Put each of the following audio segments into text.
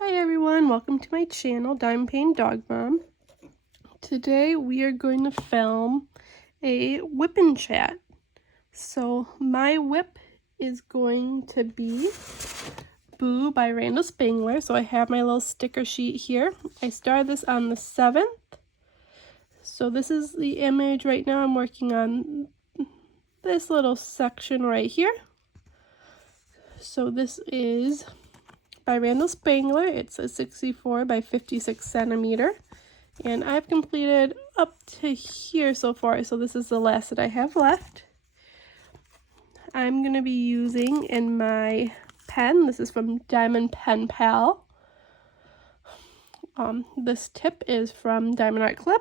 Hi everyone, welcome to my channel, Diamond Painting Dog Mom. Today we are going to film a whip and chat. So my whip is going to be Boo by Randal Spangler. So I have my little sticker sheet here. I started this on the 7th. So this is the image right now. I'm working on this little section right here. So this is by Randal Spangler. It's a 64 by 56 centimeter. And I've completed up to here so far. So this is the last that I have left. I'm going to be using in my pen. This is from Diamond Pen Pal. This tip is from Diamond Art Club.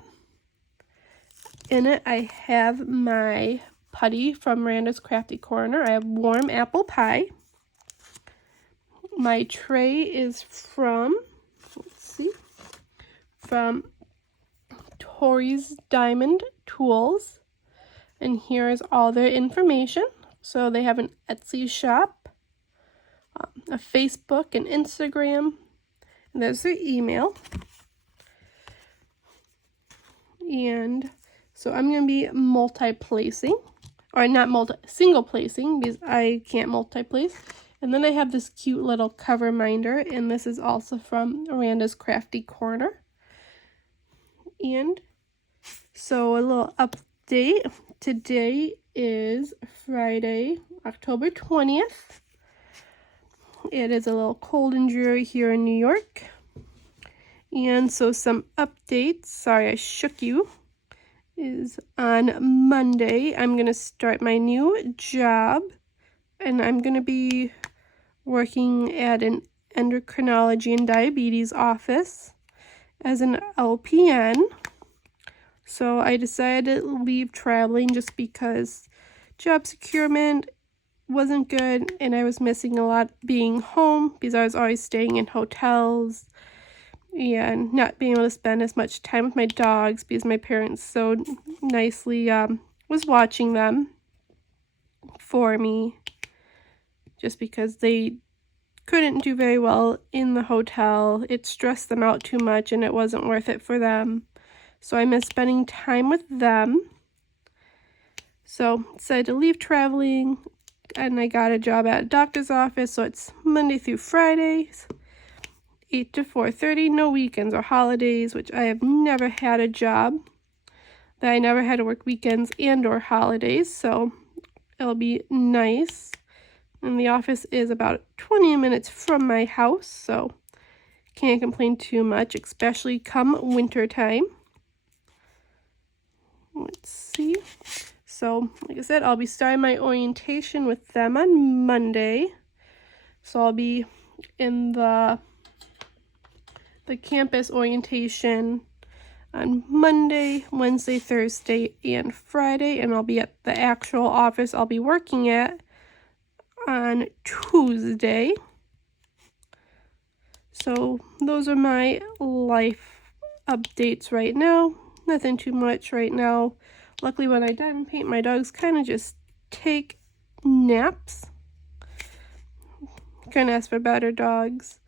In it I have my Putty from Randa's Crafty Corner. I have warm apple pie. My tray is from, from Tori's Diamond Tools. And here is all their information. So they have an Etsy shop, a Facebook and Instagram, and there's their email. And so I'm going to be multi-placing, or not single placing, because I can't multi-place. And then I have this cute little cover minder, and this is also from Randa's Crafty Corner. And so a little update. Today is Friday, October 20th. It is a little cold and dreary here in New York. And so some updates, sorry I shook you, is on Monday I'm going to start my new job. And I'm going to be working at an endocrinology and diabetes office as an LPN. So I decided to leave traveling just because job securement wasn't good and I was missing a lot being home because I was always staying in hotels and not being able to spend as much time with my dogs because my parents so nicely was watching them for me, just because they couldn't do very well in the hotel. It stressed them out too much and it wasn't worth it for them. So I miss spending time with them. So decided to leave traveling, and I got a job at a doctor's office. So it's Monday through Fridays, 8 to 4:30, no weekends or holidays, which I have never had a job that I never had to work weekends and or holidays. So it'll be nice. And the office is about 20 minutes from my house, so can't complain too much, especially come winter time. Let's see. So, like I said, I'll be starting my orientation with them on Monday. So I'll be in the campus orientation on Monday, Wednesday, Thursday, and Friday. And I'll be at the actual office I'll be working at on Tuesday. So those are my life updates right now. Nothing too much right now. Luckily when I diamond paint, my dogs kind of just take naps. Couldn't ask for better dogs.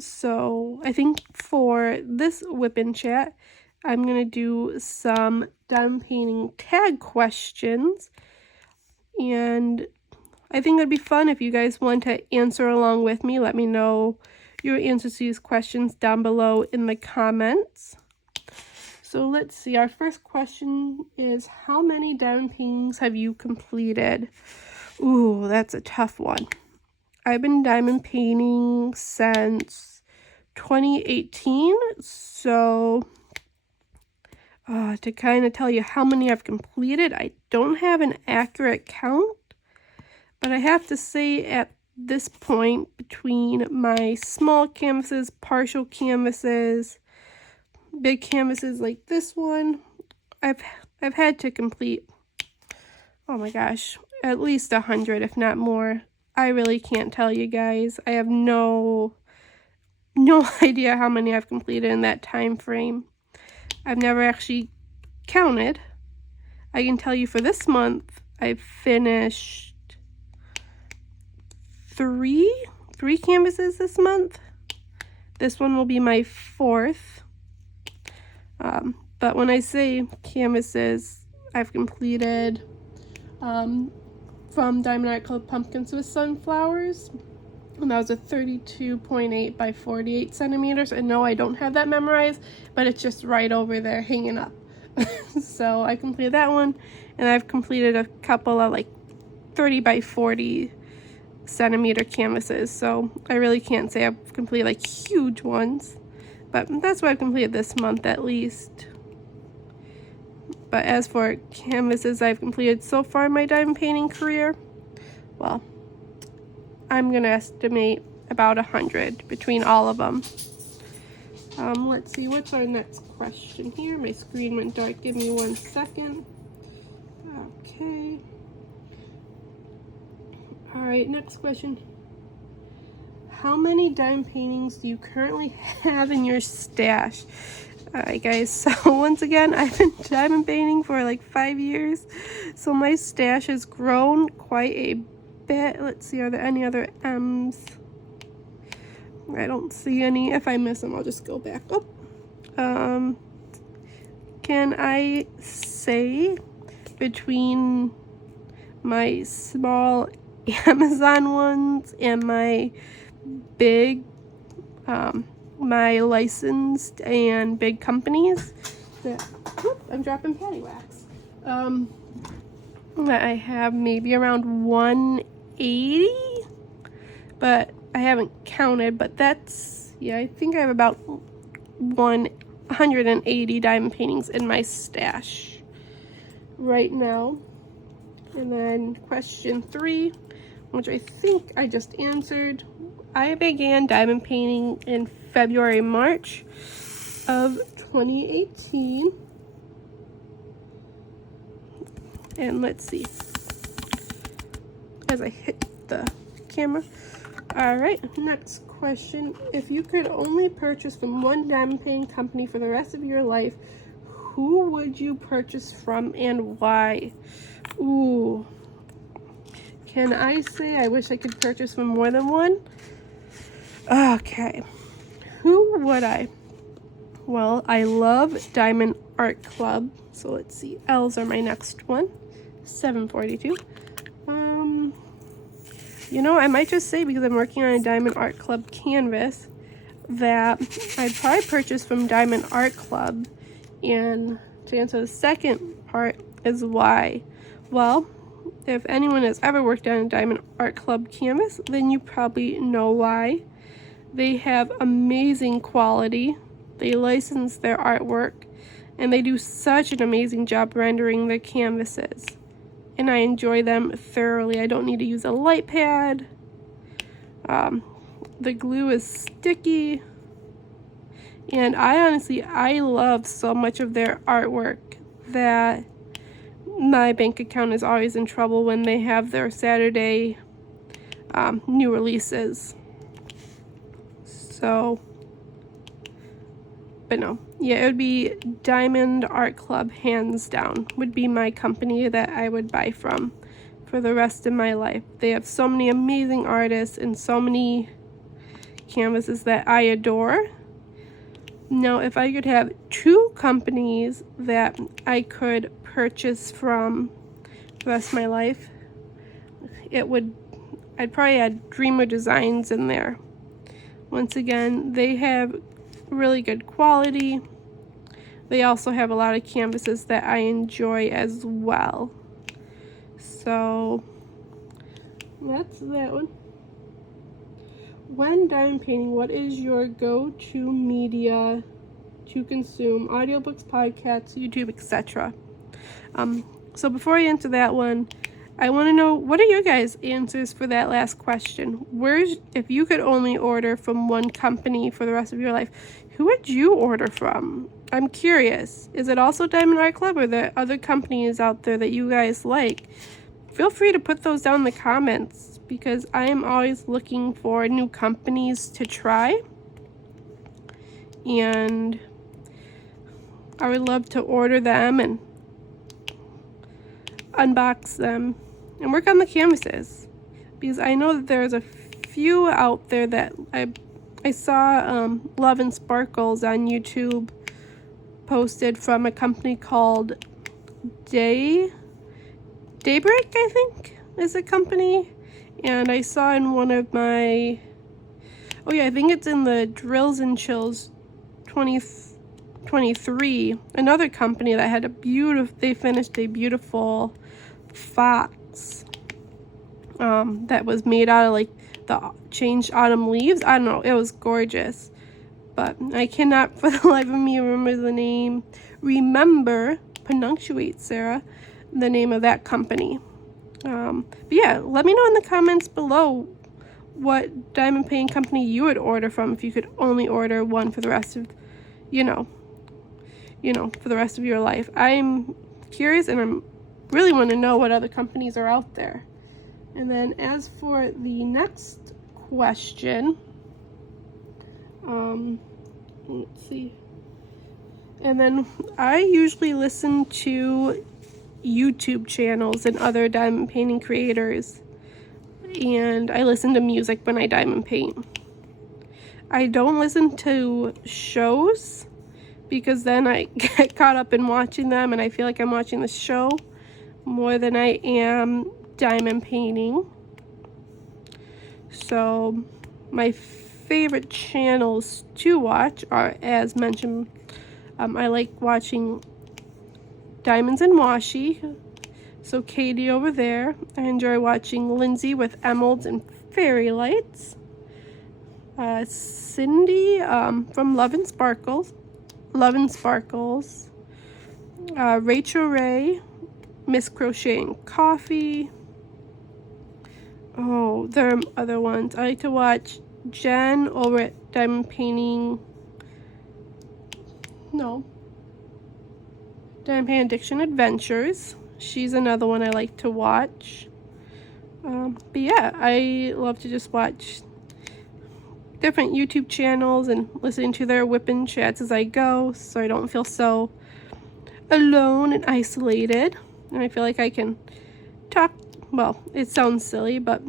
So I think for this whip and chat, I'm going to do some diamond painting tag questions. And I think it'd be fun if you guys want to answer along with me. Let me know your answers to these questions down below in the comments. So let's see. Our first question is, how many diamond paintings have you completed? Ooh, that's a tough one. I've been diamond painting since 2018. So to kind of tell you how many I've completed, I don't have an accurate count, but I have to say at this point, between my small canvases, partial canvases, big canvases like this one, I've had to complete, oh my gosh, at least 100, if not more. I really can't tell you guys. I have no idea how many I've completed in that time frame. I've never actually counted. I can tell you for this month, I've finished 3 3 canvases this month. This one will be my 4th. But when I say canvases, I've completed from Diamond Art Club Pumpkins with Sunflowers. And that was a 32.8 by 48 centimeters. And no, I don't have that memorized, but it's just right over there hanging up. So I completed that one, and I've completed a couple of like 30 by 40 centimeter canvases. So I really can't say I've completed like huge ones, but that's what I've completed this month at least. But as for canvases I've completed so far in my diamond painting career, well, I'm gonna estimate about 100 between all of them. Let's see, what's our next question here? My screen went dark. Give me 1 second. Okay. All right, next question. How many diamond paintings do you currently have in your stash? All right, guys, so once again, I've been diamond painting for like 5 years, so my stash has grown quite a bit. Let's see, are there any other M's? I don't see any. If I miss them, I'll just go back up. Can I say between my small Amazon ones and my big, my licensed and big companies that, I'm dropping patty wax, that I have maybe around 180, but I haven't counted, but that's, yeah, I think I have about 180 diamond paintings in my stash right now. And then question 3, which I think I just answered. I began diamond painting in February, March of 2018. And let's see, as I hit the camera. All right, next question. If you could only purchase from one diamond painting company for the rest of your life, who would you purchase from and why? Ooh. Can I say I wish I could purchase from more than one? Okay. Who would I? Well, I love Diamond Art Club. So let's see. L's are my next one. 742. You know, I might just say, because I'm working on a Diamond Art Club canvas, that I'd probably purchase from Diamond Art Club. And to answer the second part is why. Well, if anyone has ever worked on a Diamond Art Club canvas, then you probably know why. They have amazing quality. They license their artwork, and they do such an amazing job rendering their canvases. And I enjoy them thoroughly. I don't need to use a light pad. The glue is sticky. And I love so much of their artwork that my bank account is always in trouble when they have their Saturday new releases. So, but no. Yeah, it would be Diamond Art Club, hands down, would be my company that I would buy from for the rest of my life. They have so many amazing artists and so many canvases that I adore. Now, if I could have 2 companies that I could purchase from the rest of my life, I'd probably add Dreamer Designs in there. Once again, they have really good quality. They also have a lot of canvases that I enjoy as well. So that's that one. When diamond painting, what is your go-to media to consume? Audiobooks, podcasts, YouTube, etc. So before I answer that one, I want to know, what are your guys' answers for that last question? If you could only order from one company for the rest of your life, who would you order from? I'm curious. Is it also Diamond Art Club, or are there other companies out there that you guys like? Feel free to put those down in the comments, because I am always looking for new companies to try. And I would love to order them and unbox them and work on the canvases, because I know that there's a few out there that I saw Love and Sparkles on YouTube posted from a company called Daybreak, I think is a company. And I saw in one of my, I think it's in the Drills and Chills 2023, another company that had they finished a beautiful fox that was made out of like the changed autumn leaves. I don't know, it was gorgeous, but I cannot for the life of me remember the name. Punctuate, Sarah, the name of that company. But yeah, let me know in the comments below what diamond painting company you would order from if you could only order one for the rest of, for the rest of your life. I'm curious, and I'm really want to know what other companies are out there. And then as for the next question, let's see. And then I usually listen to YouTube channels and other diamond painting creators, and I listen to music when I diamond paint. I don't listen to shows because then I get caught up in watching them and I feel like I'm watching the show more than I am diamond painting. So my favorite channels to watch are, as mentioned, I like watching Diamonds and Washi, so Katie over there. I enjoy watching Lindsay with emeralds and fairy lights. Cindy from Love and Sparkles. Rachel Ray, Miss Crochet and Coffee. Oh, there are other ones. I like to watch Jen over at Diamond Painting Addiction Adventures. She's another one I like to watch. But yeah, I love to just watch different YouTube channels and listen to their whipping chats as I go, so I don't feel so alone and isolated. And I feel like I can talk. Well, it sounds silly, but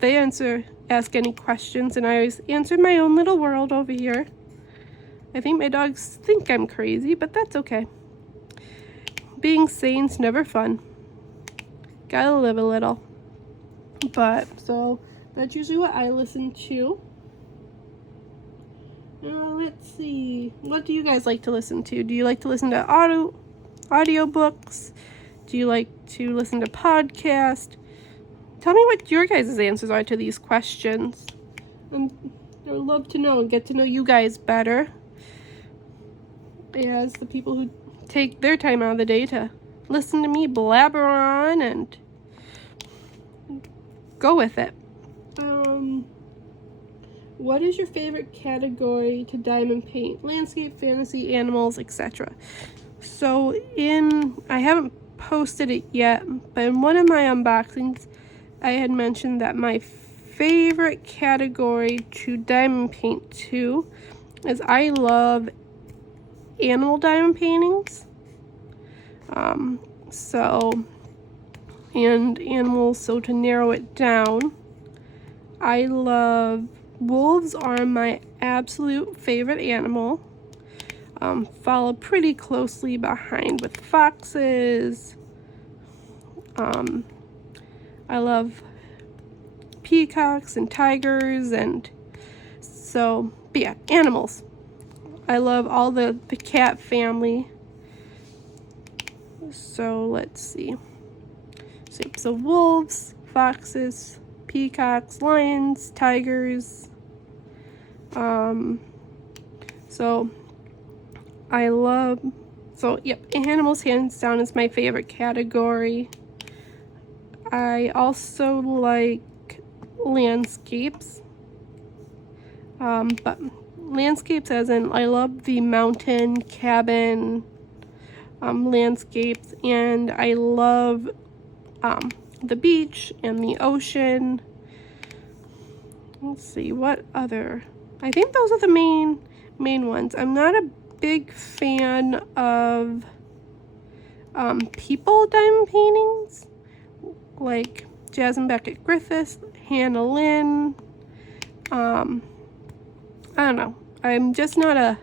they ask any questions, and I always answer my own little world over here. I think my dogs think I'm crazy, but that's okay. Being sane's never fun. Gotta live a little. But, so, that's usually what I listen to. Let's see. What do you guys like to listen to? Do you like to listen to audiobooks? Do you like to listen to podcasts? Tell me what your guys' answers are to these questions. I would love to know and get to know you guys better as the people who take their time out of the day to listen to me blabber on and go with it. What is your favorite category to diamond paint? Landscape, fantasy, animals, etc. So I haven't posted it yet, but in one of my unboxings, I had mentioned that my favorite category to diamond paint to is I love animal diamond paintings. And animals, so to narrow it down, I love wolves are my absolute favorite animal. Followed pretty closely behind with foxes. I love peacocks and tigers, and so, but yeah, animals. I love all the cat family. So let's see. So wolves, foxes, peacocks, lions, tigers. Animals hands down is my favorite category. I also like landscapes. But landscapes as in I love the mountain, cabin, landscapes, and I love the beach and the ocean. Let's see, what other? I think those are the main ones. I'm not a big fan of people diamond paintings like Jasmine Beckett Griffiths, Hannah Lynn, I don't know. I'm just not a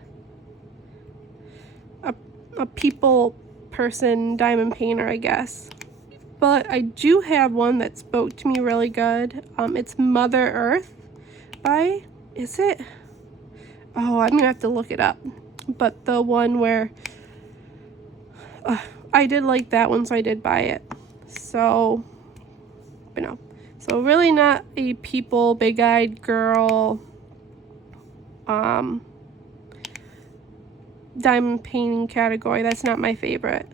people person diamond painter, I guess. But I do have one that spoke to me really good. It's Mother Earth by, is it? Oh, I'm gonna have to look it up. But the one where I did like that one, so I did buy it. So, but no. So really not a people, big-eyed girl diamond painting category. That's not my favorite.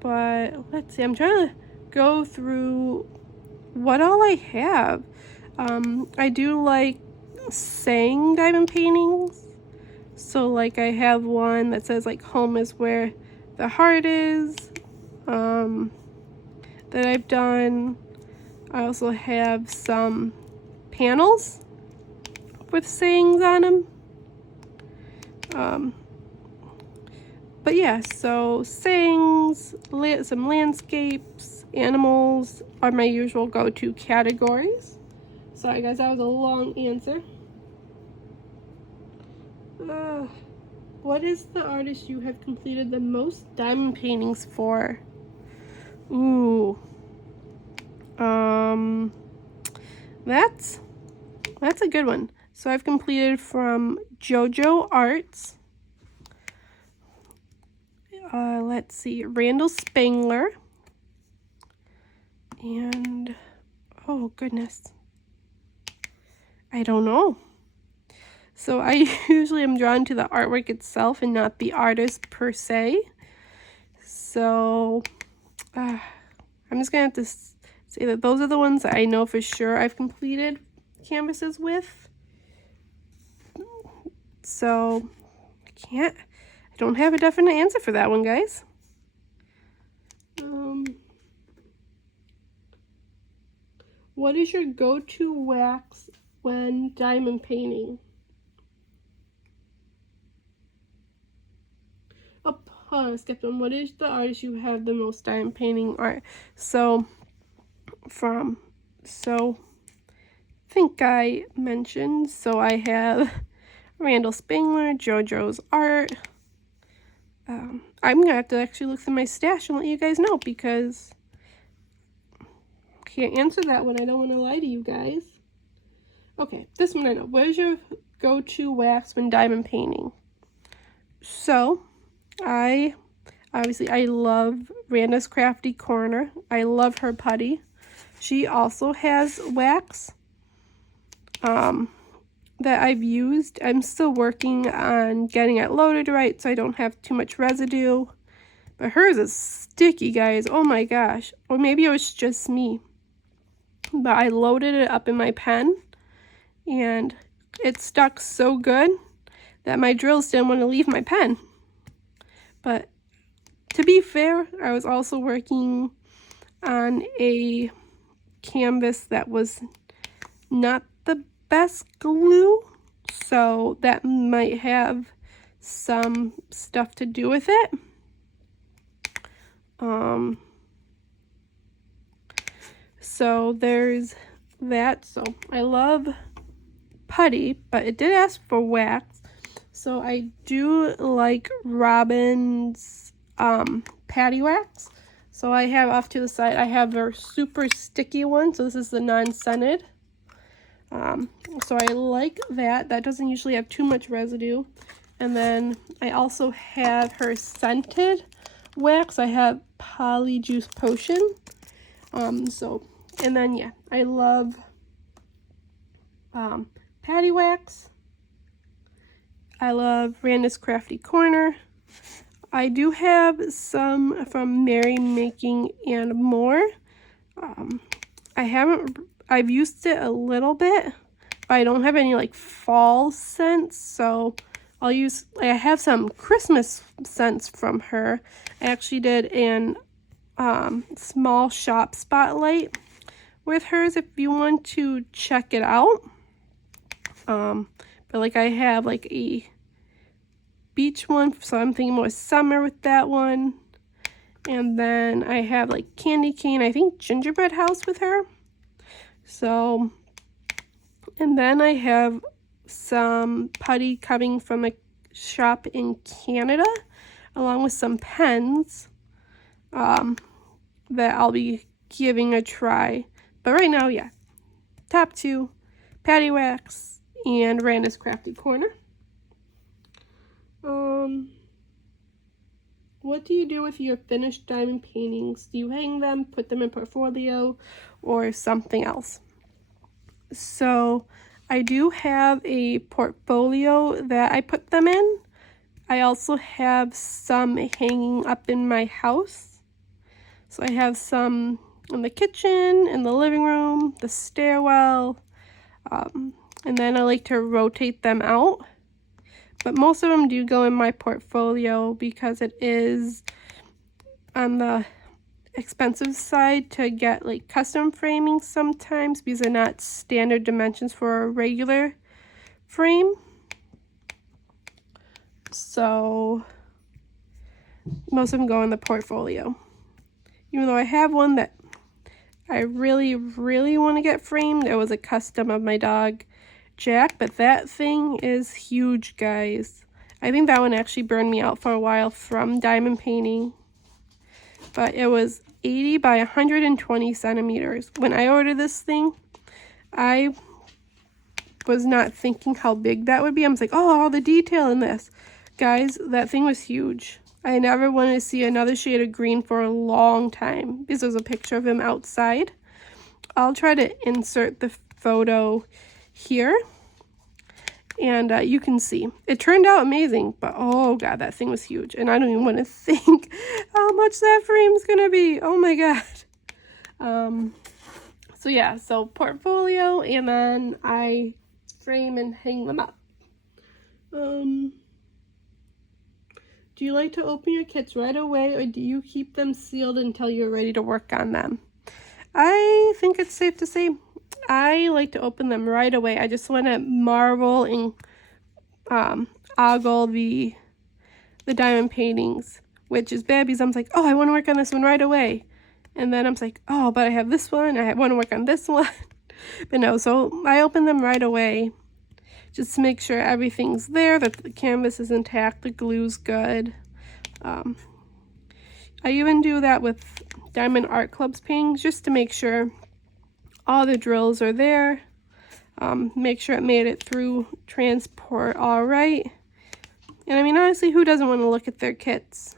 But let's see, I'm trying to go through what all I have. I do like saying diamond paintings. So like I have one that says like home is where the heart is, that I've done. I also have some panels with sayings on them. But yeah, so sayings, some landscapes, animals are my usual go-to categories. Sorry guys, that was a long answer. What is the artist you have completed the most diamond paintings for? Ooh. That's a good one. So I've completed from JoJo Arts. Let's see, Randal Spangler. And, oh goodness. I don't know. So I usually am drawn to the artwork itself and not the artist per se. So I'm just gonna have to say that those are the ones that I know for sure I've completed canvases with. So I don't have a definite answer for that one, guys. What is your go-to wax when diamond painting? Skip one. What is the artist you have the most diamond painting art? So I think I mentioned, so I have Randal Spangler, JoJo's art. I'm gonna have to actually look through my stash and let you guys know, because I can't answer that one. I don't want to lie to you guys. Okay, this one I know. What is your go-to wax when diamond painting? So I love Randa's Crafty Corner. I love her putty. She also has wax that I've used. I'm still working on getting it loaded right so I don't have too much residue. But hers is sticky, guys. Oh my gosh. Or maybe it was just me. But I loaded it up in my pen and it stuck so good that my drills didn't want to leave my pen. But to be fair, I was also working on a canvas that was not the best glue, so that might have some stuff to do with it. So there's that. So I love putty, but it did ask for wax. So I do like Robin's patty wax. So I have off to the side, I have a super sticky one. So this is the non-scented. So I like that. That doesn't usually have too much residue. And then I also have her scented wax. I have Polyjuice Potion. And then yeah, I love patty wax. I love Randa's Crafty Corner. I do have some from Mary Making and More. I've used it a little bit, but I don't have any like fall scents, so I have some Christmas scents from her. I actually did an small shop spotlight with hers if you want to check it out. But like I have like a beach one, so I'm thinking more summer with that one. And then I have like candy cane, I think gingerbread house with her. So And then I have some putty coming from a shop in Canada, along with some pens that I'll be giving a try. But right now, yeah, top 2, Patty Wax and Randa's Crafty Corner. What do you do with your finished diamond paintings? Do you hang them, put them in portfolio, or something else? So I do have a portfolio that I put them in. I also have some hanging up in my house. So I have some in the kitchen, in the living room, the stairwell, and then I like to rotate them out. But most of them do go in my portfolio because it is on the expensive side to get like custom framing sometimes, because they're not standard dimensions for a regular frame. So most of them go in the portfolio. Even though I have one that I really want to get framed. It was a custom of my dog Jack, but that thing is huge, guys. I think that one actually burned me out for a while from diamond painting. But it was 80 by 120 centimeters. When I ordered this thing, I was not thinking how big that would be. I was like, oh, all the detail in this. Guys, that thing was huge. I never wanted to see another shade of green for a long time. This was a picture of him outside. I'll try to insert the photo here, and you can see. It turned out amazing, but oh god, that thing was huge. And I don't even want to think how much that frame's gonna be. Oh my god. So yeah, so portfolio, and then I frame and hang them up. Do you like to open your kits right away, or do you keep them sealed until you're ready to work on them? I think it's safe to say I like to open them right away. I just want to marble and ogle the diamond paintings, which is bad because I'm like, oh, I want to work on this one right away. And then I'm like, oh, but I have this one. I want to work on this one. But no, so I open them right away just to make sure everything's there, that the canvas is intact, the glue's good. I even do that with Diamond Art Club's paintings just to make sure all the drills are there. Make sure it made it through transport all right. And I mean, honestly, who doesn't want to look at their kits?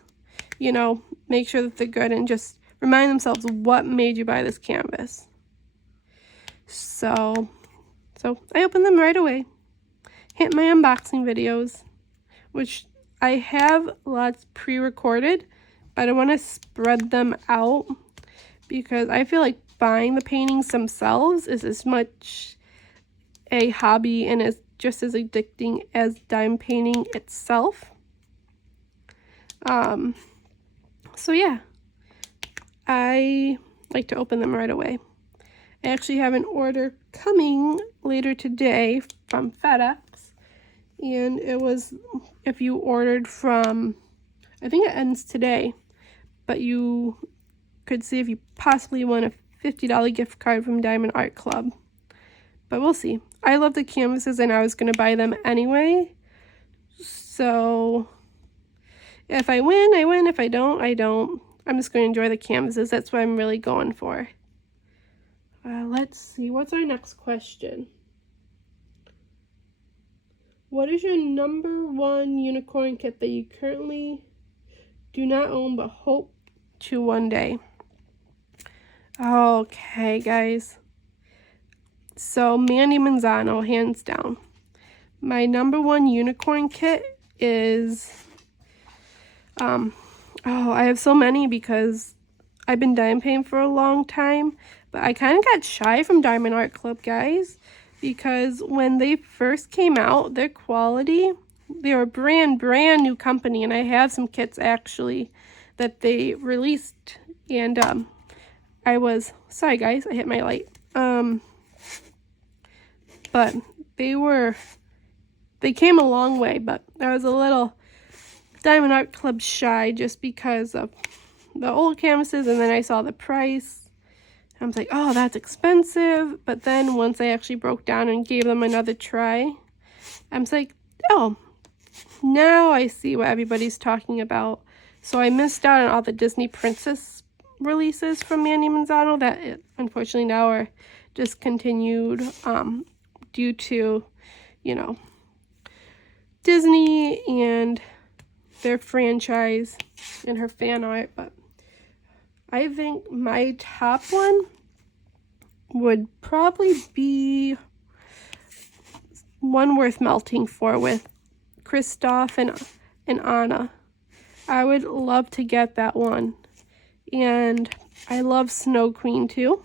You know, make sure that they're good and just remind themselves what made you buy this canvas. So I open them right away. Hit my unboxing videos, which I have lots pre-recorded, but I want to spread them out because I feel like buying the paintings themselves is as much a hobby and is just as addicting as diamond painting itself. So yeah, I like to open them right away. I actually have an order coming later today from FedEx, and it was if you ordered from, I think it ends today, but you could see if you possibly won a $50 gift card from Diamond Art Club. But we'll see. I love the canvases and I was going to buy them anyway. So if I win, I win. If I don't, I don't. I'm just going to enjoy the canvases. That's what I'm really going for. Let's see. What's our next question? What is your #1 unicorn kit that you currently do not own but hope to one day? Okay, guys. So Mandy Manzano, hands down. My #1 unicorn kit is, I have so many because I've been diamond painting for a long time, but I kind of got shy from Diamond Art Club, guys, because when they first came out, their quality, they were a brand new company, and I have some kits actually that they released, and I was, sorry guys, I hit my light, but they came a long way, but I was a little Diamond Art Club shy just because of the old canvases, and then I saw the price. I was like, oh, that's expensive. But then once I actually broke down and gave them another try, I was like, oh, now I see what everybody's talking about. So I missed out on all the Disney Princess releases from Mandy Manzano that unfortunately now are discontinued due to, you know, Disney and their franchise and her fan art. But I think my top one would probably be one worth melting for with Kristoff and Anna. I would love to get that one. And I love Snow Queen too.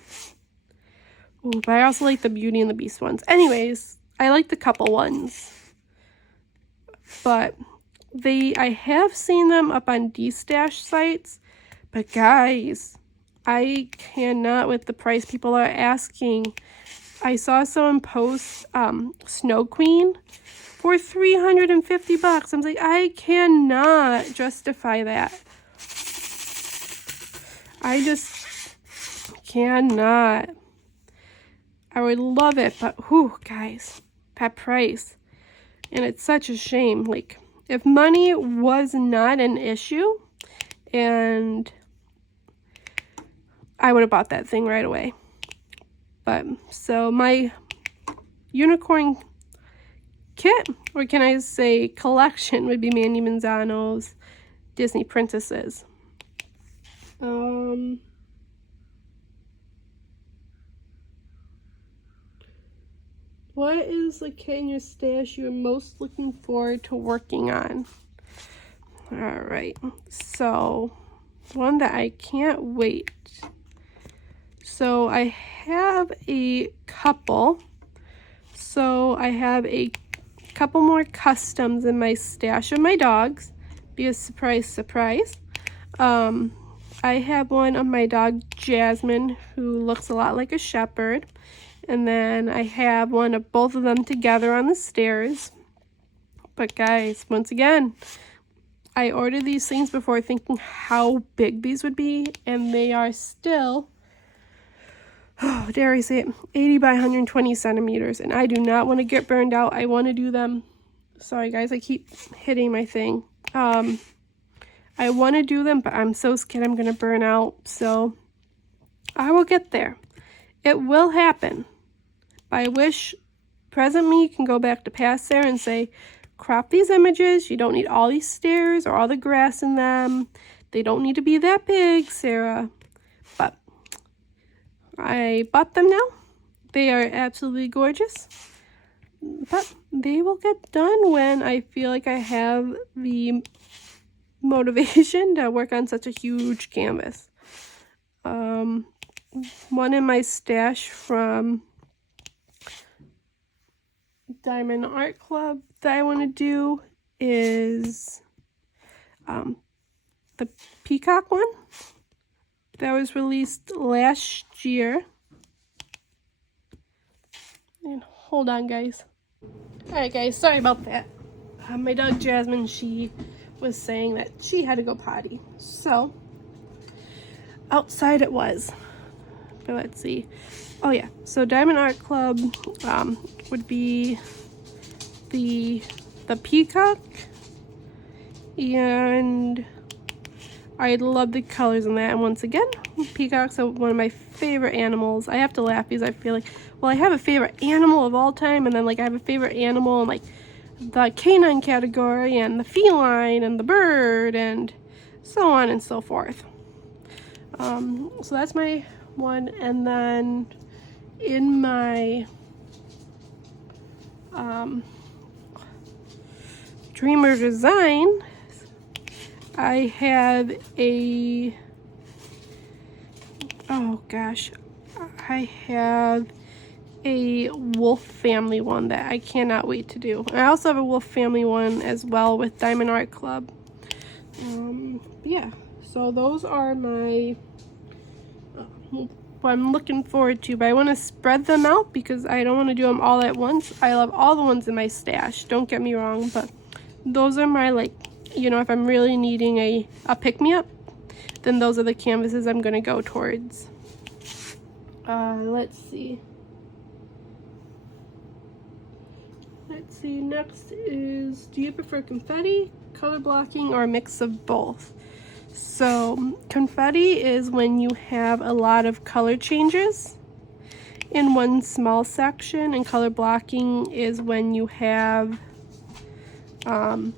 Ooh, but I also like the Beauty and the Beast ones. Anyways, I like the couple ones. But I have seen them up on D-Stash sites. But guys, I cannot with the price people are asking. I saw someone post Snow Queen for $350. I'm like, I cannot justify that. I just cannot. I would love it, but whew, guys, that price. And it's such a shame. Like, if money was not an issue, and I would have bought that thing right away. But, so my unicorn kit, or can I say collection, would be Mandy Manzano's Disney Princesses. What is the kit in your stash you're most looking forward to working on? Alright, so one that I can't wait. So I have a couple. So I have a couple more customs in my stash of my dogs. Be a surprise, surprise. I have one of my dog Jasmine, who looks a lot like a shepherd. And then I have one of both of them together on the stairs. But guys, once again, I ordered these things before thinking how big these would be. And they are still, oh, dare I say it, 80 by 120 centimeters. And I do not want to get burned out. I want to do them. Sorry guys, I keep hitting my thing. I want to do them, but I'm so scared I'm going to burn out. So I will get there. It will happen. But I wish present me can go back to past Sarah and say, crop these images. You don't need all these stairs or all the grass in them. They don't need to be that big, Sarah. But I bought them now. They are absolutely gorgeous. But they will get done when I feel like I have the motivation to work on such a huge canvas. One in my stash from Diamond Art Club that I want to do is the peacock one that was released last year. And hold on, guys. Alright guys, sorry about that. My dog Jasmine, she was saying that she had to go potty. So, outside it was. But let's see. Oh yeah, so Diamond Art Club would be the peacock. And I love the colors in that. And once again, peacocks are one of my favorite animals. I have to laugh because I feel like, well, I have a favorite animal of all time, and then like I have a favorite animal in like the canine category, and the feline, and the bird, and so on and so forth. So that's my one. And then in my Dreamer Design, I have a, oh gosh, I have a wolf family one that I cannot wait to do. I also have a wolf family one as well with Diamond Art Club. Yeah, so those are my what I'm looking forward to, but I want to spread them out because I don't want to do them all at once. I love all the ones in my stash, don't get me wrong, but those are my, like, you know, if I'm really needing a pick-me-up, then those are the canvases I'm going to go towards. Let's see. Next is, do you prefer confetti, color blocking, or a mix of both? So confetti is when you have a lot of color changes in one small section, and color blocking is when you have, okay,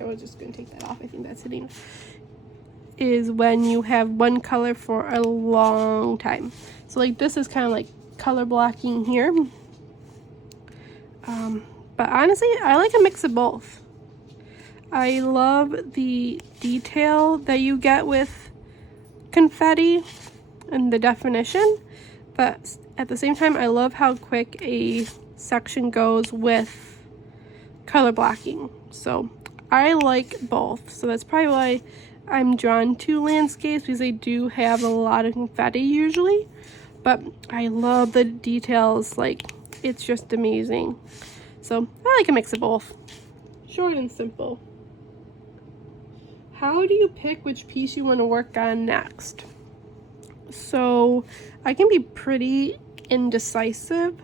I was just going to take that off. I think that's hitting. Is when you have one color for a long time. So like this is kind of like color blocking here. But honestly, I like a mix of both. I love the detail that you get with confetti and the definition, but at the same time, I love how quick a section goes with color blocking. So I like both. So that's probably why I'm drawn to landscapes, because they do have a lot of confetti usually, but I love the details. Like, it's just amazing. So I like a mix of both. Short and simple. How do you pick which piece you want to work on next? So I can be pretty indecisive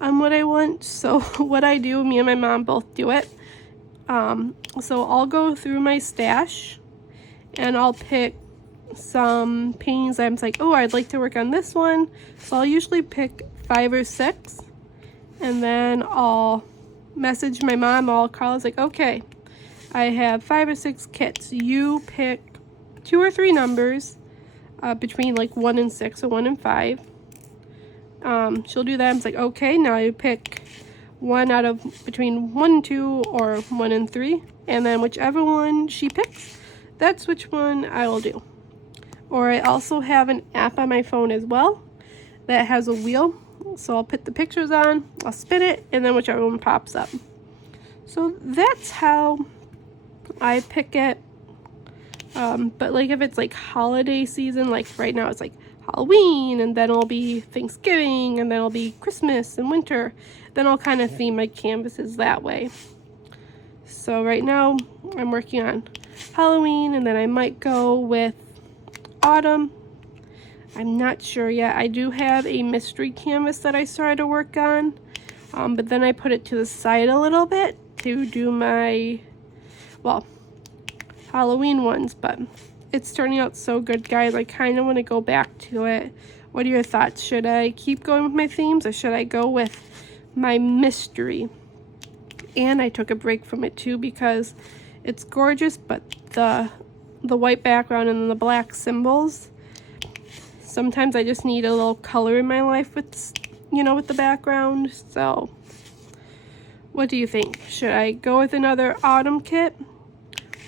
on what I want. So what I do, me and my mom both do it. So I'll go through my stash and I'll pick some paintings I'm like, oh, I'd like to work on this one. So I'll usually pick 5 or 6, and then I'll message my mom. I'll call. It's like, okay, I have 5 or 6 kits. You pick 2 or 3 numbers between like 1 and 6 or 1 and 5. She'll do that. I'm like, okay, now you pick one out of between 1 and 2 or 1 and 3, and then whichever one she picks, that's which one I will do. Or I also have an app on my phone as well that has a wheel. So I'll put the pictures on, I'll spin it, and then whichever one pops up. So that's how I pick it. But like if it's like holiday season, like right now it's like Halloween, and then it'll be Thanksgiving, and then it'll be Christmas and winter, then I'll kind of theme my canvases that way. So right now I'm working on Halloween, and then I might go with autumn. I'm not sure yet. I do have a mystery canvas that I started to work on, but then I put it to the side a little bit to do my, well, Halloween ones, but it's turning out so good, guys. I kind of want to go back to it. What are your thoughts? Should I keep going with my themes, or should I go with my mystery? And I took a break from it too because it's gorgeous, but the white background and then the black symbols, sometimes I just need a little color in my life with, you know, with the background. So what do you think? Should I go with another autumn kit,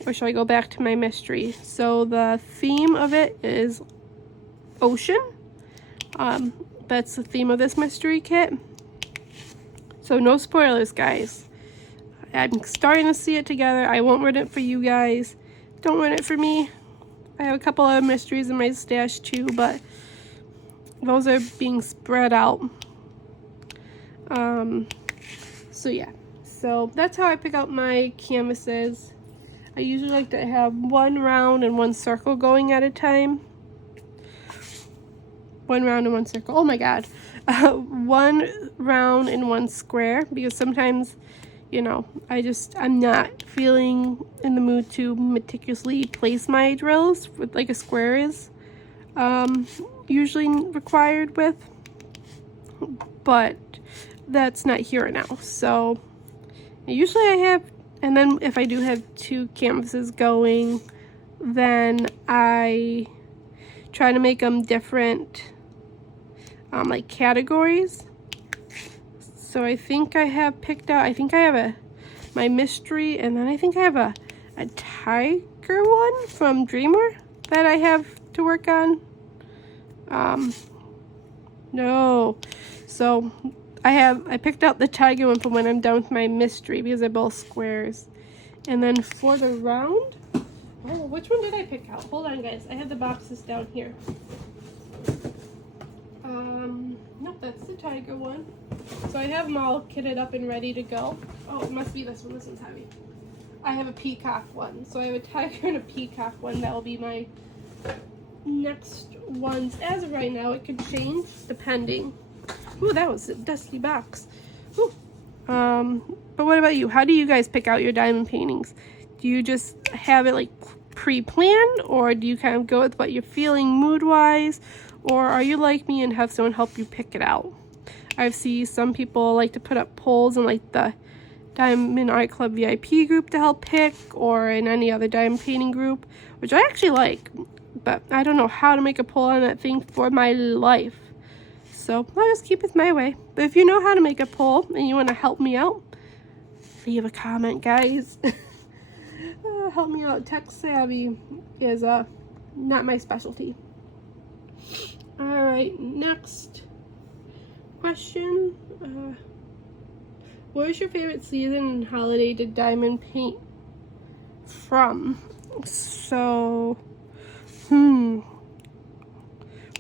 or should I go back to my mystery? So the theme of it is ocean. That's the theme of this mystery kit. So no spoilers, guys. I'm starting to see it together. I won't ruin it for you guys. Don't ruin it for me. I have a couple other mysteries in my stash too, but those are being spread out. So yeah. So that's how I pick out my canvases. I usually like to have one round and one circle going at a time. One round and one circle. Oh my god. One round and one square, because sometimes, you know, I'm not feeling in the mood to meticulously place my drills with like a square is usually required with, but that's not here now. So usually I have, and then if I do have 2 canvases going, then I try to make them different like categories. So I think I have picked out, I think I have my mystery, and then I think I have a tiger one from Dreamer that I have to work on. No. So I picked out the tiger one for when I'm done with my mystery, because they're both squares. And then for the round, oh, which one did I pick out? Hold on, guys. I have the boxes down here. Nope, that's the tiger one. So I have them all kitted up and ready to go. Oh, it must be this one. This one's heavy. I have a peacock one. So I have a tiger and a peacock one. That will be my next ones, as of right now, it could change depending. Ooh, that was a dusty box. Ooh. But what about you? How do you guys pick out your diamond paintings? Do you just have it like pre-planned, or do you kind of go with what you're feeling mood-wise, or are you like me and have someone help you pick it out? I've seen some people like to put up polls in like the Diamond Art Club VIP group to help pick, or in any other diamond painting group, which I actually like, but I don't know how to make a poll on that thing for my life. So I'll just keep it my way. But if you know how to make a poll and you want to help me out, leave a comment, guys. Help me out. Tech savvy is not my specialty. Alright, next question. What is your favorite season and holiday to diamond paint from? So,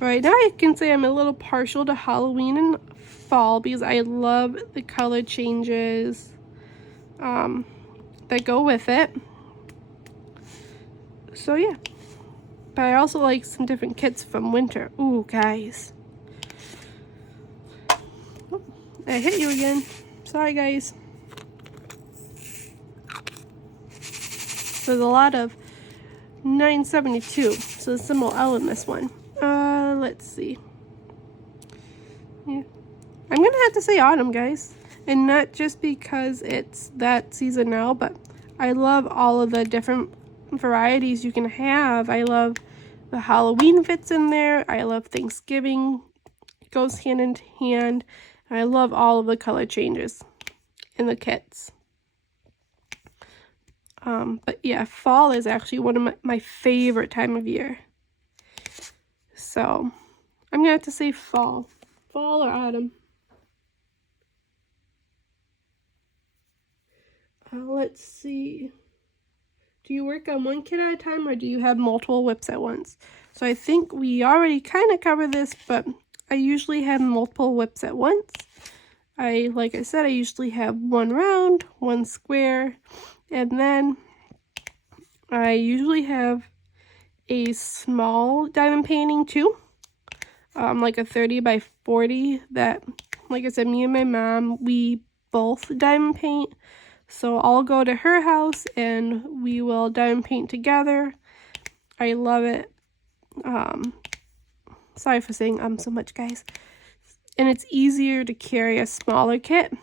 right now I can say I'm a little partial to Halloween and fall because I love the color changes that go with it. So yeah, but I also like some different kits from winter. Ooh, guys. Oh, I hit you again. Sorry, guys. There's a lot of 972, so some will L in this one. Let's see. Yeah, I'm gonna have to say autumn, guys, and not just because it's that season now, but I love all of the different varieties you can have. I love the Halloween fits in there. I love Thanksgiving. It goes hand in hand. I love all of the color changes in the kits. But yeah, fall is actually one of my favorite time of year. So I'm gonna have to say fall. Fall or autumn. Let's see. Do you work on one kit at a time, or do you have multiple whips at once? So I think we already kind of covered this, but I usually have multiple whips at once. Like I said, I usually have one round, one square, and then I usually have a small diamond painting too, like a 30 by 40 that, like I said, me and my mom, we both diamond paint. So I'll go to her house and we will diamond paint together. I love it. Sorry for saying so much, guys. And it's easier to carry a smaller kit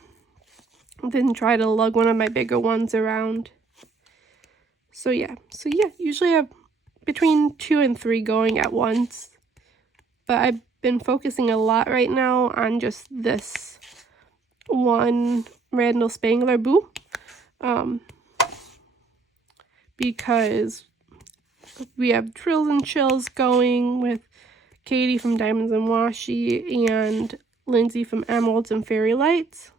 than try to lug one of my bigger ones around. So yeah, usually I have between 2 and 3 going at once. But I've been focusing a lot right now on just this one Randal Spangler boo. Because we have Trills and Chills going with Katie from Diamonds and Washi and Lindsay from Emeralds and Fairy Lights.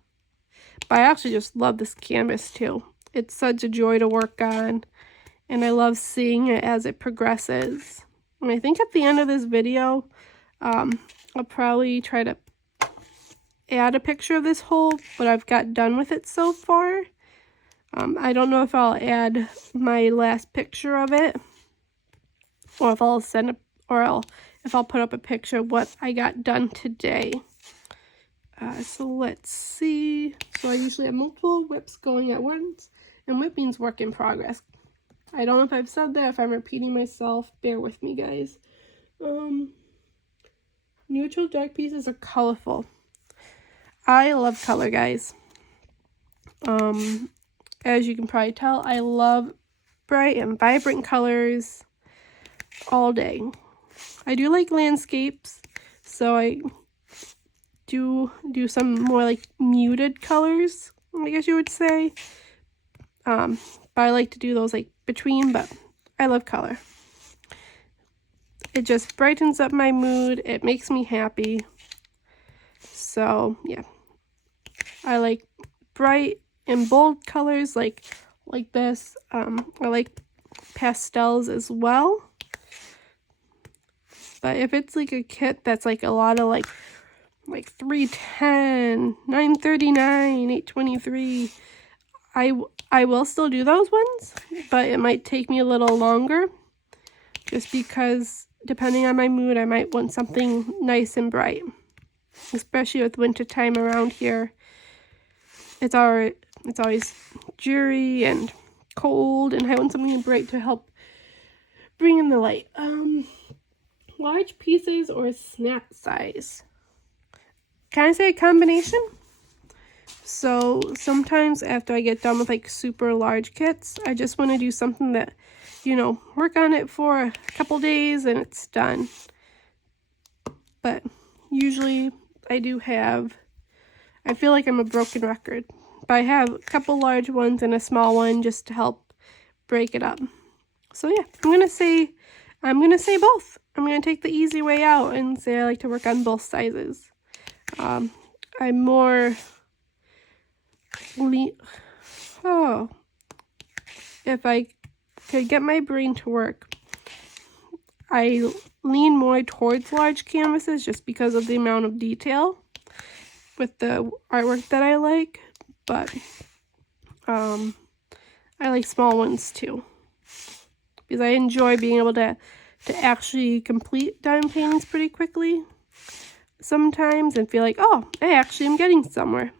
But I actually just love this canvas too. It's such a joy to work on, and I love seeing it as it progresses. And I think at the end of this video, I'll probably try to add a picture of this whole, what I've got done with it so far. I don't know if I'll add my last picture of it, or if I'll if I'll put up a picture of what I got done today. So let's see. So I usually have multiple whips going at once, and whip means work in progress. I don't know if I've said that. If I'm repeating myself, bear with me, guys. Neutral dark pieces are colorful. I love color, guys. As you can probably tell, I love bright and vibrant colors all day. I do like landscapes, so I do some more like muted colors, I guess you would say. But I like to do those like between, but I love color. It just brightens up my mood. It makes me happy. So yeah, I like bright and bold colors like this. I like pastels as well. But if it's like a kit that's like a lot of like 310, 939, 823, I will still do those ones, but it might take me a little longer just because depending on my mood, I might want something nice and bright. Especially with winter time around here. It's always dreary and cold, and I want something bright to help bring in the light. Large pieces or snack size? Can I say a combination? So sometimes after I get done with like super large kits, I just want to do something that, you know, work on it for a couple days and it's done. But usually I feel like I'm a broken record, but I have a couple large ones and a small one just to help break it up. So yeah, I'm gonna say both. I'm gonna take the easy way out and say I like to work on both sizes. I'm more if I could get my brain to work, I lean more towards large canvases just because of the amount of detail with the artwork that I like, but I like small ones too because I enjoy being able to actually complete diamond paintings pretty quickly sometimes and feel like, oh, I actually am getting somewhere.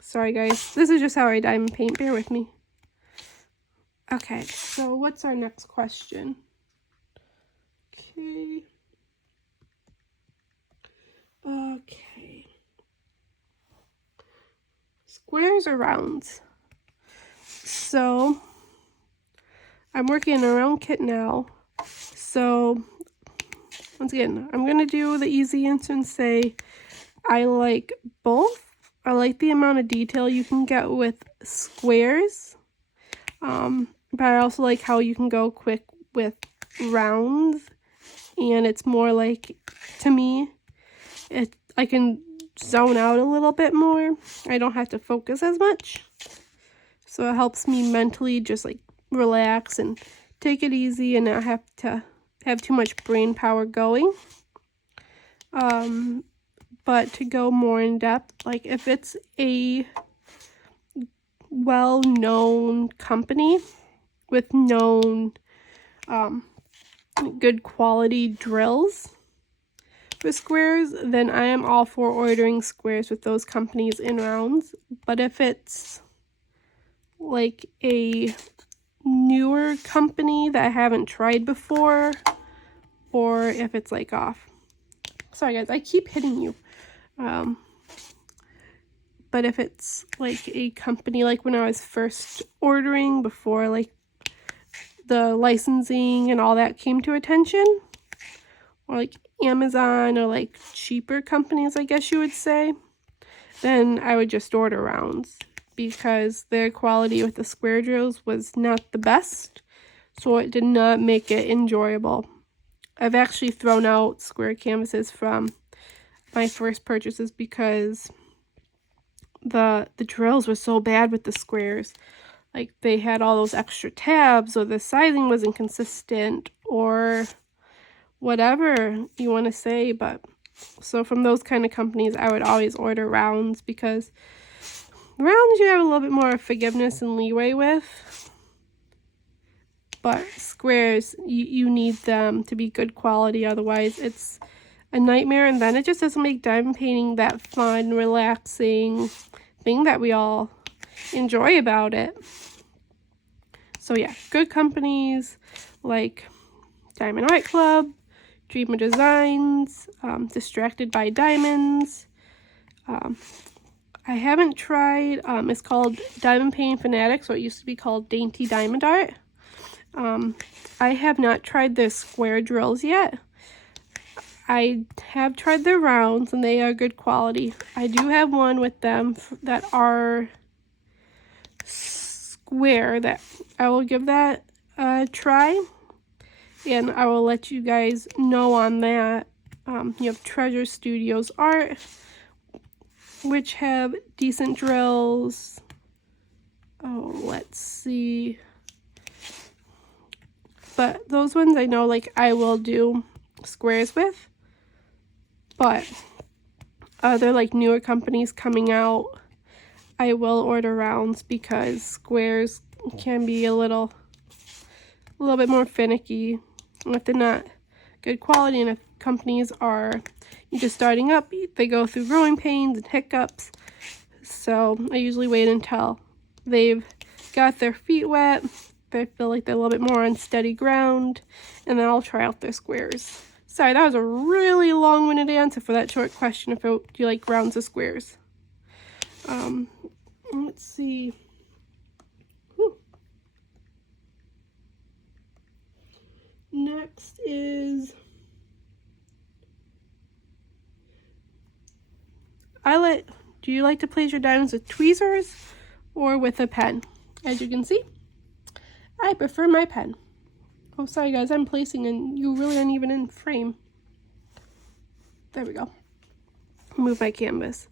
Sorry guys, this is just how I diamond paint, bear with me. Okay, so what's our next question? Okay. Squares or rounds? So I'm working a round kit now. So once again, I'm going to do the easy answer and say I like both. I like the amount of detail you can get with squares. But I also like how you can go quick with rounds. And it's more like, to me, I can zone out a little bit more. I don't have to focus as much. So it helps me mentally just like relax and take it easy and not have to have too much brain power going. But to go more in depth, like if it's a well-known company with known good quality drills for squares, then I am all for ordering squares with those companies in rounds. But if it's like a newer company that I haven't tried before, or if it's like off. Sorry guys, I keep hitting you. But if it's like a company, like when I was first ordering before like the licensing and all that came to attention, or like Amazon or like cheaper companies, I guess you would say, then I would just order rounds because their quality with the square drills was not the best, so it did not make it enjoyable. I've actually thrown out square canvases from my first purchases because the drills were so bad with the squares. Like they had all those extra tabs, or the sizing wasn't consistent, or whatever you want to say. But so from those kind of companies, I would always order rounds because rounds you have a little bit more forgiveness and leeway with. But squares, you need them to be good quality, otherwise it's a nightmare, and then it just doesn't make diamond painting that fun, relaxing thing that we all enjoy about it. So yeah, good companies like Diamond Art Club, Dreamer Designs, Distracted by Diamonds. I haven't tried, it's called Diamond Painting Fanatics, so it used to be called Dainty Diamond Art. I have not tried their square drills yet. I have tried their rounds and they are good quality. I do have one with them that are square that I will give that a try, and I will let you guys know on that. You have Treasure Studios Art, which have decent drills. Oh, let's see. But those ones I know, like, I will do squares with. But other, like, newer companies coming out, I will order rounds because squares can be a little a little bit more finicky. If they're not good quality and if companies are just starting up, they go through growing pains and hiccups. So I usually wait until they've got their feet wet, they feel like they're a little bit more on steady ground, and then I'll try out their squares. Sorry, that was a really long-winded answer for that short question. Do you like rounds or squares? Let's see. Whew. Next is, do you like to place your diamonds with tweezers or with a pen? As you can see, I prefer my pen. Oh, sorry guys, I'm placing and you really aren't even in frame. There we go. Move my canvas.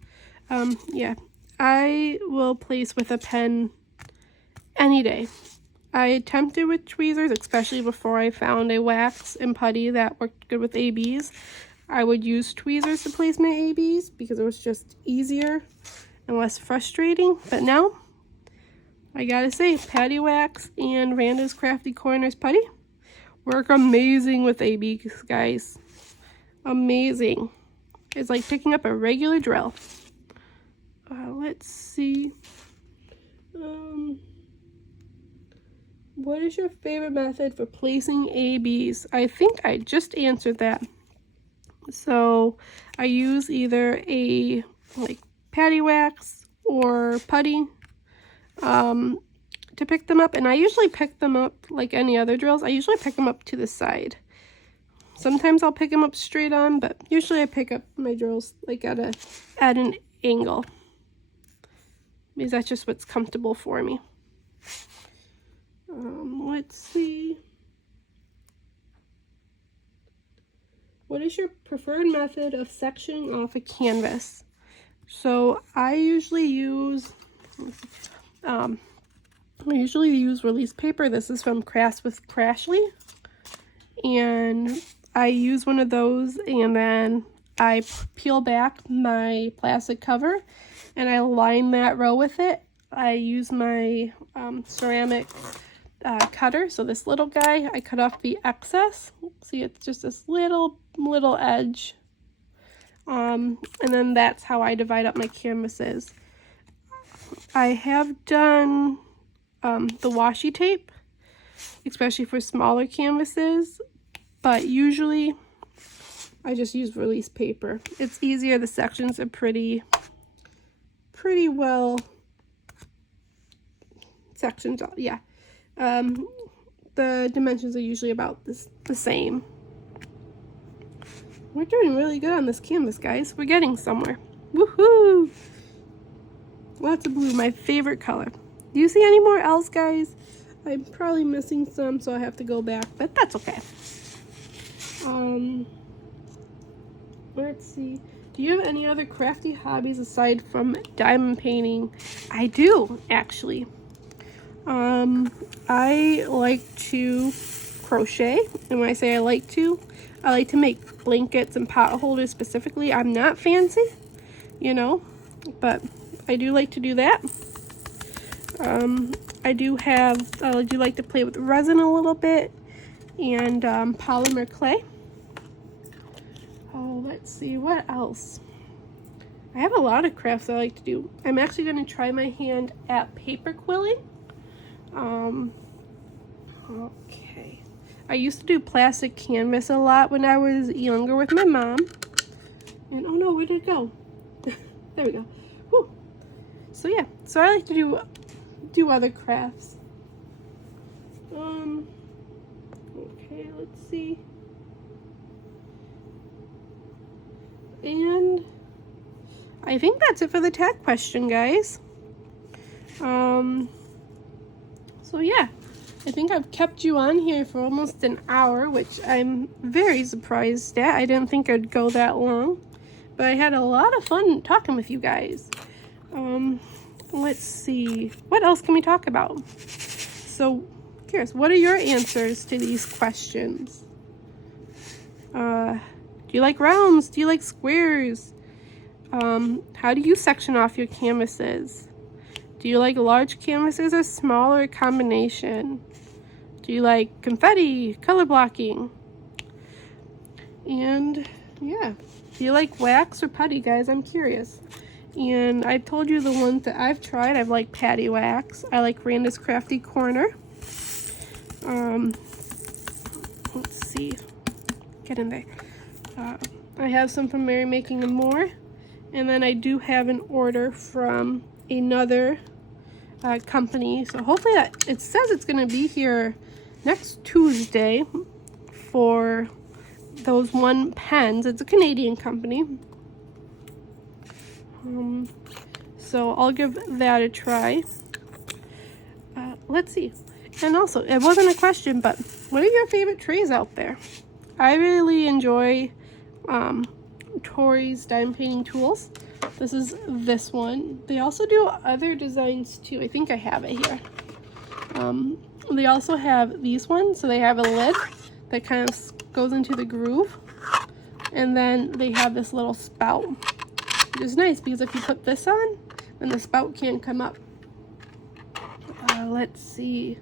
Yeah, I will place with a pen any day. I attempted with tweezers, especially before I found a wax and putty that worked good with ABs. I would use tweezers to place my ABs because it was just easier and less frustrating. But now, I gotta say, Patty Wax and Randa's Crafty Corners Putty work amazing with ABs, guys. Amazing. It's like picking up a regular drill. Let's see. What is your favorite method for placing ABs? I think I just answered that. So I use either a patty wax or putty to pick them up, and I usually pick them up like any other drills. I usually pick them up to the side. Sometimes I'll pick them up straight on, but usually I pick up my drills like at an angle, because that's just what's comfortable for me. Let's see. What is your preferred method of sectioning off a canvas? So I usually use release paper. This is from Crafts with Crashly, and I use one of those, and then I peel back my plastic cover and I line that row with it. I use my ceramic cutter, so this little guy, I cut off the excess. See, it's just this little edge, and then that's how I divide up my canvases. I have done the washi tape, especially for smaller canvases, but usually I just use release paper. It's easier. The sections are pretty well sectioned. Yeah. The dimensions are usually about the same. We're doing really good on this canvas, guys. We're getting somewhere. Woohoo! Lots of blue, my favorite color. Do you see any more else, guys? I'm probably missing some, so I have to go back, but that's okay. Let's see. Do you have any other crafty hobbies aside from diamond painting? I do, actually. I like to crochet, and when I say I like to make blankets and pot holders specifically. I'm not fancy, but I do like to do that. I do like to play with resin a little bit and polymer clay. Oh, let's see, what else? I have a lot of crafts I like to do. I'm actually going to try my hand at paper quilling. Okay. I used to do plastic canvas a lot when I was younger with my mom. And oh no, where did it go? There we go. Whew. So yeah, so I like to do other crafts. Okay, let's see. And I think that's it for the tag question, guys. So yeah, I think I've kept you on here for almost an hour, which I'm very surprised at. I didn't think I'd go that long, but I had a lot of fun talking with you guys. Let's see, what else can we talk about? So, curious, what are your answers to these questions? Do you like rounds? Do you like squares? How do you section off your canvases? Do you like large canvases or small, or a combination? Do you like confetti, color blocking? And yeah, do you like wax or putty, guys? I'm curious. And I've told you the ones that I've tried. I've liked Patty Wax. I like Randa's Crafty Corner. Let's see. Get in there. I have some from Mary Making and More. And then I do have an order from another company. So hopefully it says it's going to be here next Tuesday for those one pens. It's a Canadian company. So I'll give that a try. Let's see. And also, it wasn't a question, but what are your favorite trays out there? I really enjoy Tori's diamond painting tools. This is this one. They also do other designs too. I think I have it here. They also have these ones. So they have a lid that kind of goes into the groove. And then they have this little spout, which is nice because if you put this on, then the spout can't come up. Let's see.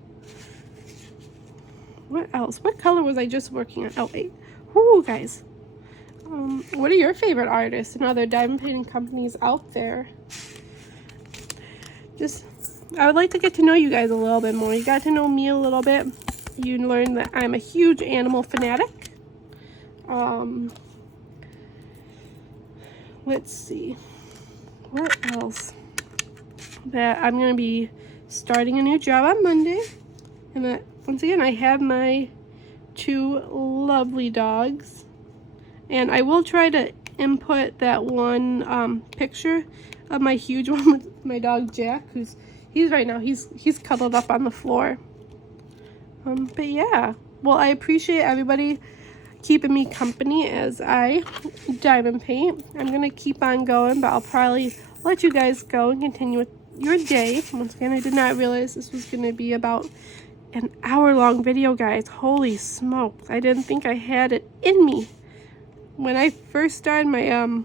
What else? What color was I just working on? Oh, wait. Ooh, guys. What are your favorite artists and other diamond painting companies out there? I would like to get to know you guys a little bit more. You got to know me a little bit. You learned that I'm a huge animal fanatic. Let's see. What else? That I'm going to be starting a new job on Monday. And that, once again, I have my 2 lovely dogs. And I will try to input that one picture of my huge one with my dog Jack, he's right now, he's cuddled up on the floor. But yeah, well, I appreciate everybody keeping me company as I diamond paint. I'm gonna keep on going, but I'll probably let you guys go and continue with your day. Once again, I did not realize this was gonna be about an hour-long video, guys. Holy smokes, I didn't think I had it in me. When I first started my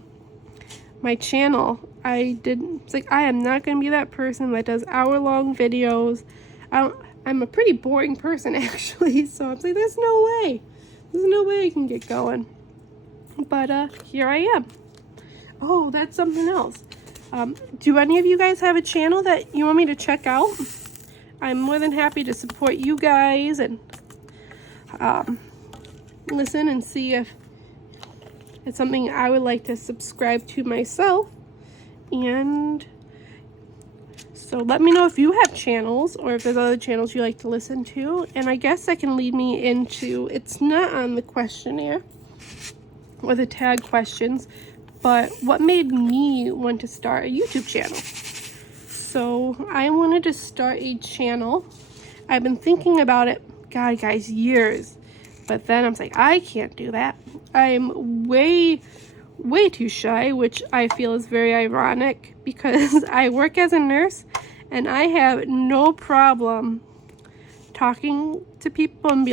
my channel, it's like, I am not gonna be that person that does hour-long videos. I'm a pretty boring person actually, so it's like there's no way I can get going. But here I am. Oh, that's something else. Do any of you guys have a channel that you want me to check out? I'm more than happy to support you guys and listen and see if it's something I would like to subscribe to myself. And so let me know if you have channels or if there's other channels you like to listen to. And I guess that can lead me into, it's not on the questionnaire or the tag questions, but what made me want to start a YouTube channel. So I wanted to start a channel. I've been thinking about it, God, guys, years. But then I was like, I can't do that. I'm way too shy, which I feel is very ironic because I work as a nurse and I have no problem talking to people and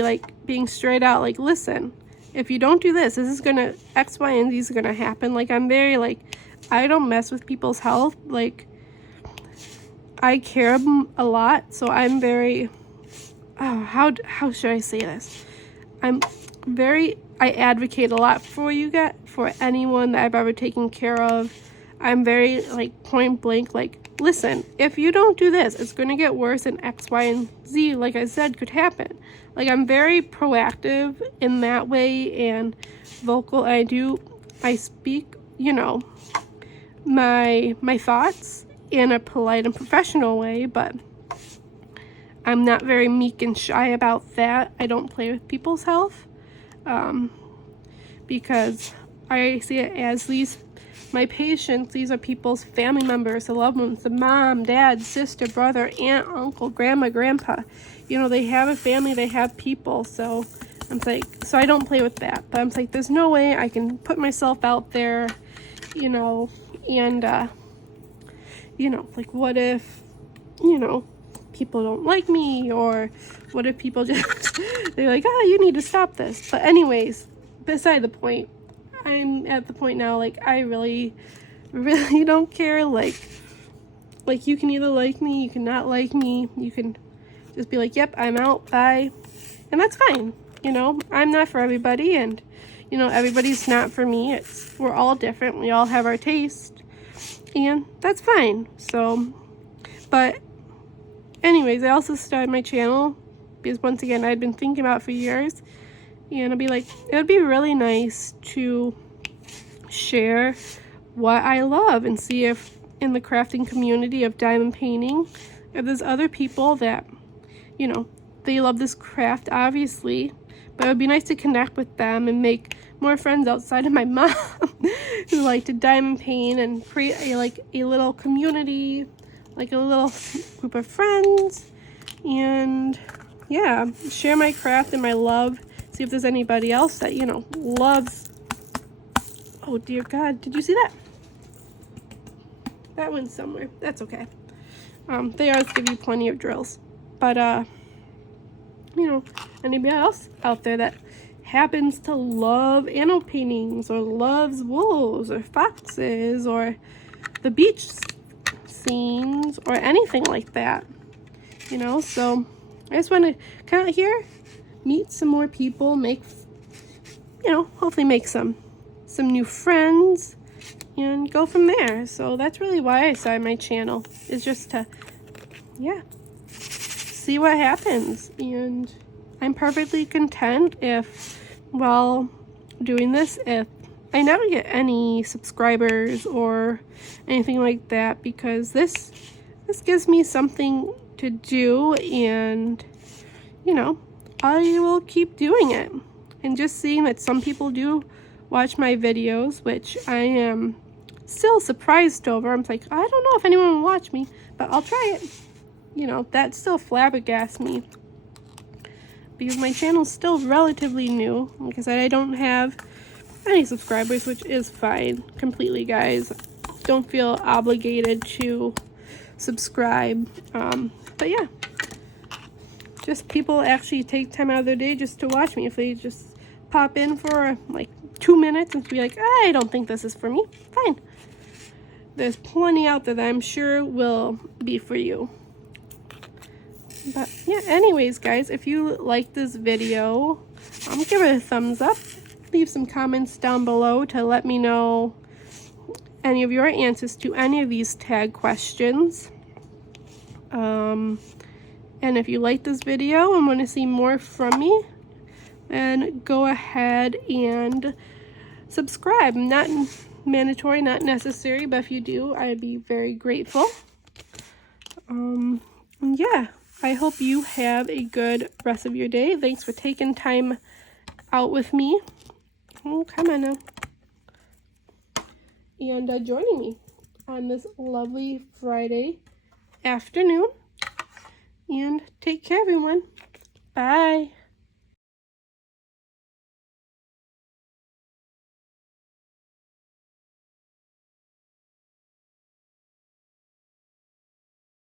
being straight out like, listen, if you don't do this, this is gonna, X, Y, and Z is gonna happen. Like, I'm very I don't mess with people's health. Like, I care a lot, so I'm very, how should I say this? I advocate a lot for you guys, for anyone that I've ever taken care of. I'm very point blank, listen, if you don't do this, it's going to get worse and X, Y, and Z, like I said, could happen. I'm very proactive in that way and vocal. I speak, my thoughts in a polite and professional way, but I'm not very meek and shy about that. I don't play with people's health. Because I see it as my patients, these are people's family members, the loved ones, the mom, dad, sister, brother, aunt, uncle, grandma, grandpa. They have a family, they have people, so so I don't play with that. But I'm there's no way I can put myself out there, and, what if, people don't like me, or what if people just, they're like, oh, you need to stop this. But anyways, beside the point, I'm at the point now, I really don't care. You can either like me, you can not like me, you can just be like, yep, I'm out, bye. And that's fine. You know, I'm not for everybody, and, you know, everybody's not for me. We're all different. We all have our taste, and that's fine. So, but anyways, I also started my channel because, once again, I'd been thinking about it for years, and I'd be like, it would be really nice to share what I love and see if in the crafting community of diamond painting, if there's other people that, you know, they love this craft, obviously, but it would be nice to connect with them and make more friends outside of my mom who like to diamond paint and create a little community, like a little group of friends, and yeah, share my craft and my love. See if there's anybody else that, you know, loves. Oh dear God, did you see that? That went somewhere. That's okay. They always give you plenty of drills, but you know, anybody else out there that happens to love animal paintings or loves wolves or foxes or the beach scenes or anything like that, you know. So I just want to come out here, meet some more people, make, you know, hopefully make some new friends and go from there. So that's really why I started my channel, is just to, yeah, see what happens. And I'm perfectly content if, while doing this, if I never get any subscribers or anything like that, because this gives me something to do, and, you know, I will keep doing it. And just seeing that some people do watch my videos, which I am still surprised over. I'm like, I don't know if anyone will watch me, but I'll try it. You know, that still flabbergasts me, because my channel's still relatively new. Like I said, I don't have any subscribers, which is fine completely, guys. Don't feel obligated to subscribe. But yeah, just people actually take time out of their day just to watch me. If they just pop in for like 2 minutes and be like, I don't think this is for me, fine. There's plenty out there that I'm sure will be for you. But yeah, anyways, guys, if you like this video, give it a thumbs up. Leave some comments down below to let me know any of your answers to any of these tag questions. And if you like this video and want to see more from me, then go ahead and subscribe. Not mandatory, not necessary, but if you do, I'd be very grateful. Yeah, I hope you have a good rest of your day. Thanks for taking time out with me. Oh, come on now. And joining me on this lovely Friday afternoon. And take care, everyone. Bye.